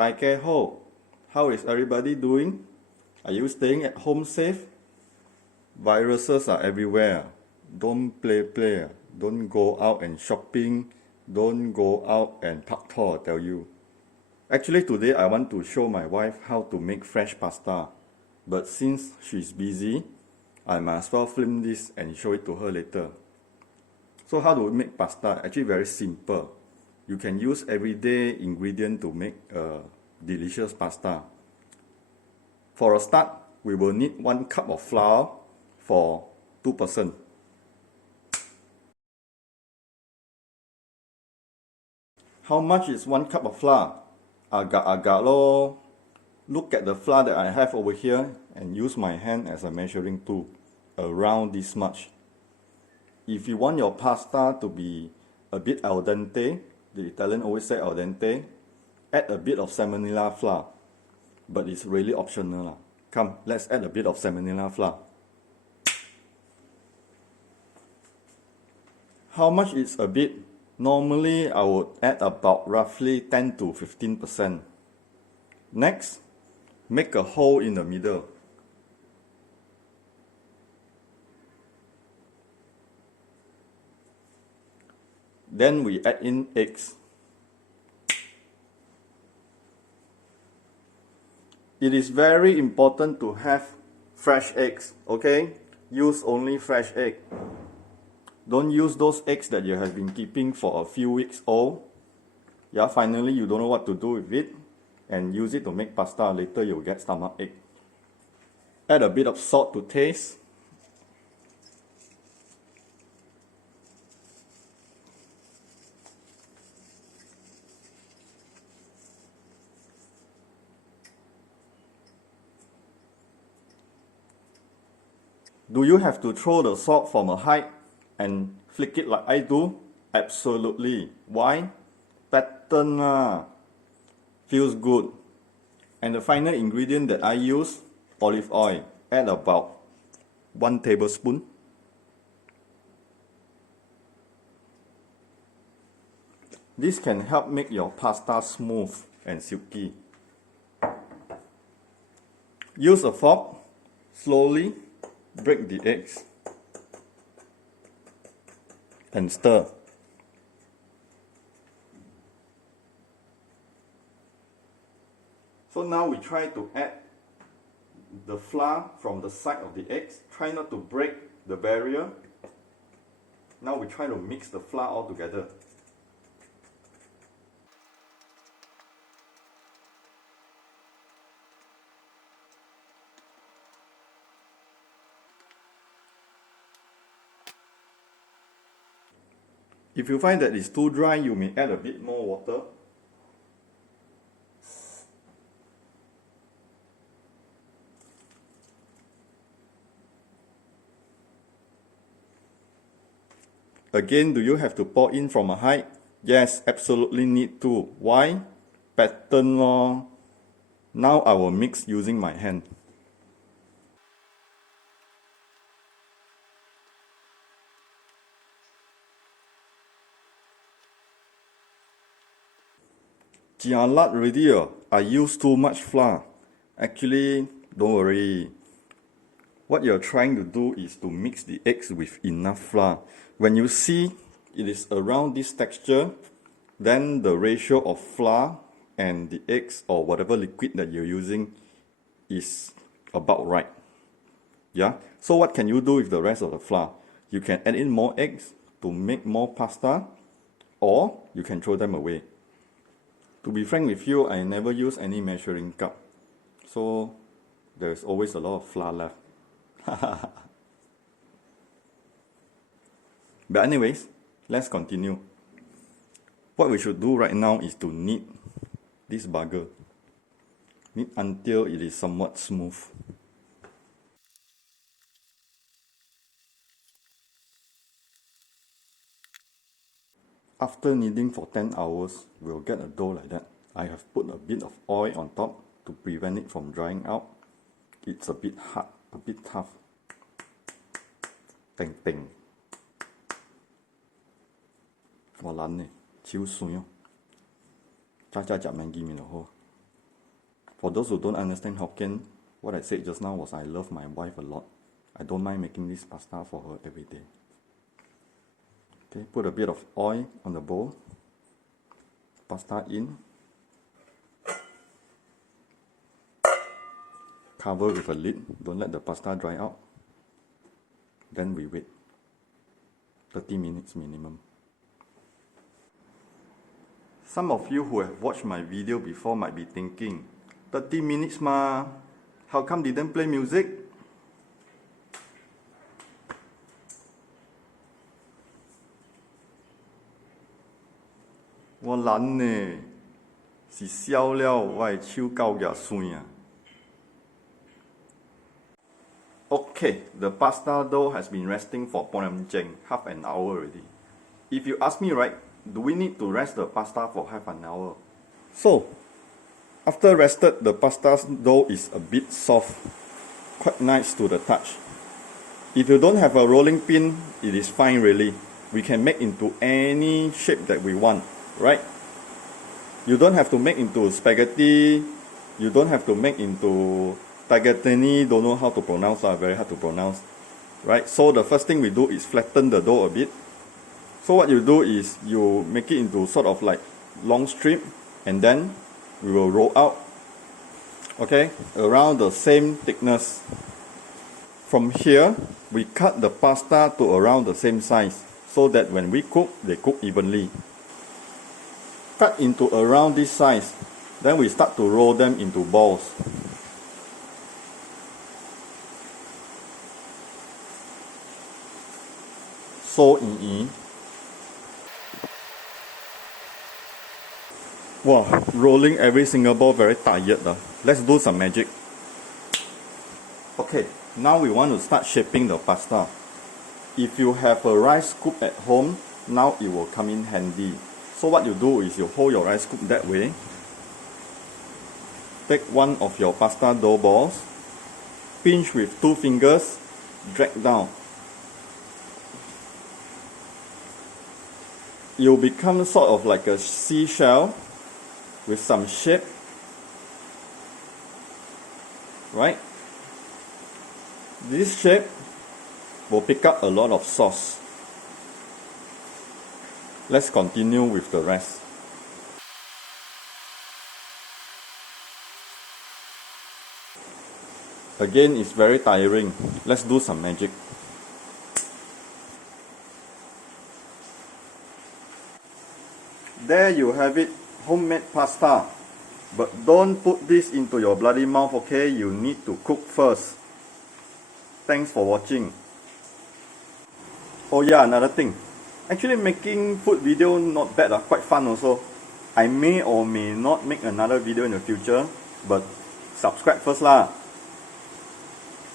大家好, how is everybody doing? Are you staying at home safe? Viruses are everywhere. Don't play. Don't go out and shopping. Don't go out and pak tor, I tell you. Actually today I want to show my wife how to make fresh pasta. But since she's busy, I might as well film this and show it to her later. So how do we make pasta? Actually very simple. You can use everyday ingredient to make a delicious pasta. For a start, we will need 1 cup of flour for 2 persons. How much is 1 cup of flour? Agak-agak lor. Look at the flour that I have over here and use my hand as a measuring tool. Around this much. If you want your pasta to be a bit al dente, the Italian always say al dente, add a bit of semolina flour. But it's really optional. Come, let's add a bit of semolina flour. How much is a bit? Normally, I would add about roughly 10 to 15%. Next, make a hole in the middle. Then we add in eggs. It is very important to have fresh eggs, okay? Use only fresh egg. Don't use those eggs that you have been keeping for a few weeks old. Yeah, finally you don't know what to do with it and use it to make pasta. Later you'll get stomachache. Add a bit of salt to taste. Do you have to throw the salt from a height and flick it like I do? Absolutely. Why? Pattern lah. Feels good. And the final ingredient that I use, olive oil. Add about 1 tablespoon. This can help make your pasta smooth and silky. Use a fork. Slowly break the eggs and stir. So now we try to add the flour from the side of the eggs. Try not to break the barrier. Now we try to mix the flour all together. If you find that it's too dry, you may add a bit more water. Again, do you have to pour in from a height? Yes, absolutely need to. Why? Pattern lor. Now I will mix using my hand. Jialat already, I use too much flour. Actually, don't worry. What you're trying to do is to mix the eggs with enough flour. When you see it is around this texture, then the ratio of flour and the eggs or whatever liquid that you're using is about right. Yeah. So what can you do with the rest of the flour? You can add in more eggs to make more pasta, or you can throw them away. To be frank with you, I never use any measuring cup, so there's always a lot of flour left. But anyways, let's continue. What we should do right now is to knead this bugger. Knead until it is somewhat smooth. After kneading for 10 hours, we'll get a dough like that. I have put a bit of oil on top to prevent it from drying out. It's a bit hard, a bit tough. Teng teng. 我懶呢，超酸哦。揸揸隻名見面就好。For those who don't understand Hokkien, what I said just now was I love my wife a lot. I don't mind making this pasta for her every day. Okay, put a bit of oil on the bowl. Pasta in. Cover with a lid. Don't let the pasta dry out. Then we wait. 30 minutes minimum. Some of you who have watched my video before might be thinking, 30 minutes ma, how come didn't play music?我懒呢，是烧了我的手够牙酸啊。Okay, the pasta dough has been resting for half an hour already. If you ask me, right, do we need to rest the pasta for half an hour? So, after rested, the pasta dough is a bit soft, quite nice to the touch. If you don't have a rolling pin, it is fine really. We can make into any shape that we want, right? You don't have to make into spaghetti, you don't have to make into tagliatelle, don't know how to pronounce, very hard to pronounce, right? So the first thing we do is flatten the dough a bit. So what you do is you make it into sort of like long strip, and then we will roll out, okay, around the same thickness. From here, we cut the pasta to around the same size, so that when we cook, they cook evenly. Cut into around this size, then we start to roll them into balls. So wow, rolling every single ball very tired. Let's do some magic. Okay, now we want to start shaping the pasta. If you have a rice scoop at home, now it will come in handy. So what you do is you hold your rice scoop that way. Take one of your pasta dough balls, pinch with 2 fingers, drag down. You'll become sort of like a seashell with some shape, right? This shape will pick up a lot of sauce. Let's continue with the rest. Again, it's very tiring. Let's do some magic. There you have it, homemade pasta. But don't put this into your bloody mouth, okay? You need to cook first. Thanks for watching. Oh yeah, another thing. Actually making food video not bad, quite fun also. I may or may not make another video in the future, but subscribe first lah.